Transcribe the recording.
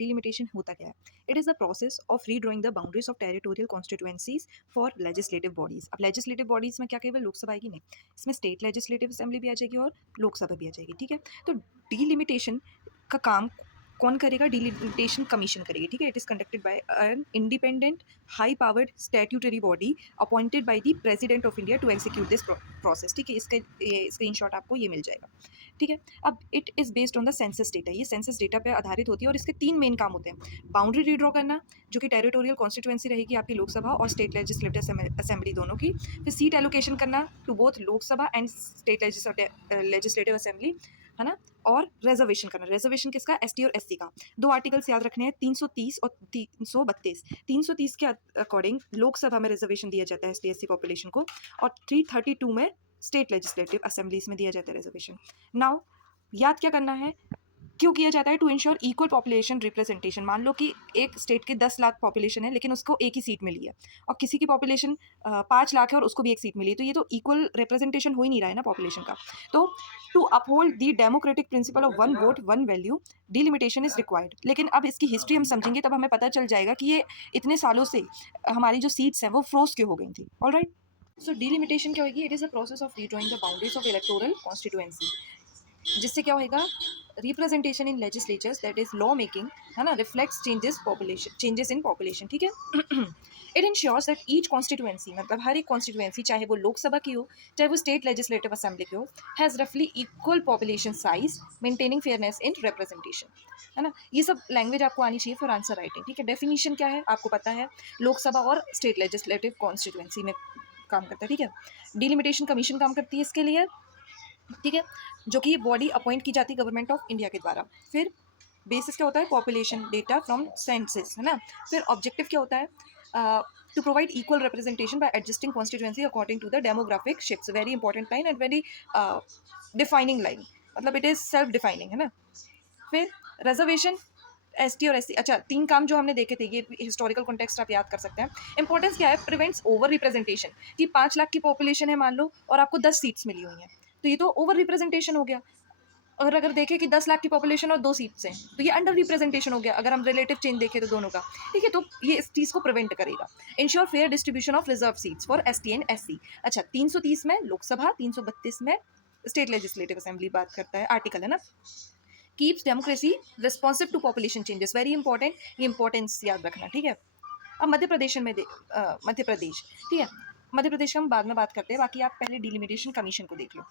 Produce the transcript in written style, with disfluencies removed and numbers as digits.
Delimitation होता क्या है? It is the process of redrawing the boundaries of territorial constituencies for legislative bodies. अब legislative bodies में क्या केवल लोकसभा आएगी? नहीं, इसमें स्टेट लेजिस्लेटिव असेंबली भी आ जाएगी और लोकसभा भी आ जाएगी। ठीक है, तो डिलिमिटेशन का काम कौन करेगा? डिलिमिटेशन कमीशन करेगी। ठीक है, it is conducted by an independent high powered statutory body appointed by the president of India to execute this process. ठीक है, इसका स्क्रीनशॉट आपको ये मिल जाएगा। ठीक है, अब it is based on the census data. ये सेंसस डेटा पे आधारित होती है और इसके 3 मेन काम होते हैं। बाउंड्री रीड्रॉ करना, जो कि टेरिटोरियल कॉन्स्टिट्यूएंसी रहेगी आपकी लोकसभा और स्टेट लेजिस्लेटिव असेंबली दोनों की। फिर सीट एलोकेशन करना to both Lok Sabha and state legislative assembly, है ना। और रिजर्वेशन करना, रिजर्वेशन किसका? एसटी और एससी का। 2 आर्टिकल्स याद रखने हैं, 330 और 332। 330 के अकॉर्डिंग लोकसभा में रिजर्वेशन दिया जाता है एसटी एससी पॉपुलेशन को, और 332 में स्टेट लेजिस्लेटिव असेंबलीज में दिया जाता है रिजर्वेशन। नाउ याद क्या करना है, क्यों किया जाता है? To ensure equal population representation. मान लो कि एक स्टेट के 10 लाख पॉपुलेशन है लेकिन उसको एक ही सीट मिली है, और किसी की पॉपुलेशन 5 लाख है और उसको भी एक सीट मिली है, तो ये तो इक्वल रिप्रेजेंटेशन हो ही नहीं रहा है ना पॉपुलेशन का। तो to uphold the democratic principle of one vote one value, delimitation is required. लेकिन अब इसकी हिस्ट्री हम समझेंगे तब हमें पता चल जाएगा कि ये इतने सालों से हमारी जो सीट्स हैं वो फ्रोज क्यों हो गई थी। ऑलराइट, सो डिलिमिटेशन क्या होगी? It is a process of redrawing the boundaries of electoral constituency, जिससे क्या होएगा? Representation in legislatures, that is law making, है ना, रिफ्लेक्ट्स चेंजेस इन पॉपुलेशन। ठीक है, it ensures that each constituency, मतलब हर एक कॉन्स्टिट्यूएंसी, चाहे वो लोकसभा की हो चाहे वो स्टेट लेजिस्लेटिव असेंबली की हो, हैज़ रफली equal population size, maintaining fairness in representation, है ना। ये सब लैंग्वेज आपको आनी चाहिए फॉर आंसर राइटिंग। ठीक है, डेफिनेशन क्या है आपको पता है, लोकसभा और स्टेट लेजिस्लेटिव कॉन्स्टिट्यूएंसी में काम करता है। ठीक है, डिलिमिटेशन कमीशन काम करती है इसके लिए। ठीक है, जो कि बॉडी अपॉइंट की जाती है गवर्नमेंट ऑफ इंडिया के द्वारा। फिर बेसिस क्या होता है? पॉपुलेशन डेटा फ्रॉम सेंसस, है ना। फिर ऑब्जेक्टिव क्या होता है? To provide equal representation by adjusting constituency according to the demographic shifts. Very important line and very defining line, मतलब इट इज सेल्फ डिफाइनिंग, है ना। फिर रिजर्वेशन, एसटी और एससी। अच्छा, 3 काम जो हमने देखे थे, ये हिस्टोरिकल कॉन्टेक्स्ट आप याद कर सकते हैं। इंपॉर्टेंस क्या है? प्रिवेंट्स ओवर रिप्रेजेंटेशन, कि 5 लाख की पॉपुलेशन है मान लो और आपको 10 सीट्स मिली हुई हैं, तो ये तो ओवर रिप्रेजेंटेशन हो गया। और अगर देखें कि 10 लाख की पॉपुलेशन और 2 सीट्स हैं, तो ये अंडर रिप्रेजेंटेशन हो गया, अगर हम रिलेटिव चेंज देखें तो दोनों का। ठीक है, तो ये इस चीज़ को प्रिवेंट करेगा। Ensure fair distribution of reserve seats for ST and SC. अच्छा, 330 में लोकसभा, 332 में स्टेट लेजिस्लेटिव असेंबली बात करता है, आर्टिकल, है ना। Keeps democracy responsive to population changes, very important, ये इंपॉर्टेंस याद रखना। ठीक है, अब मध्य प्रदेश में मध्य प्रदेश, ठीक है, मध्य प्रदेश का हम बाद में बात करते हैं, बाकी आप पहले डिलिमिटेशन कमीशन को देख लो।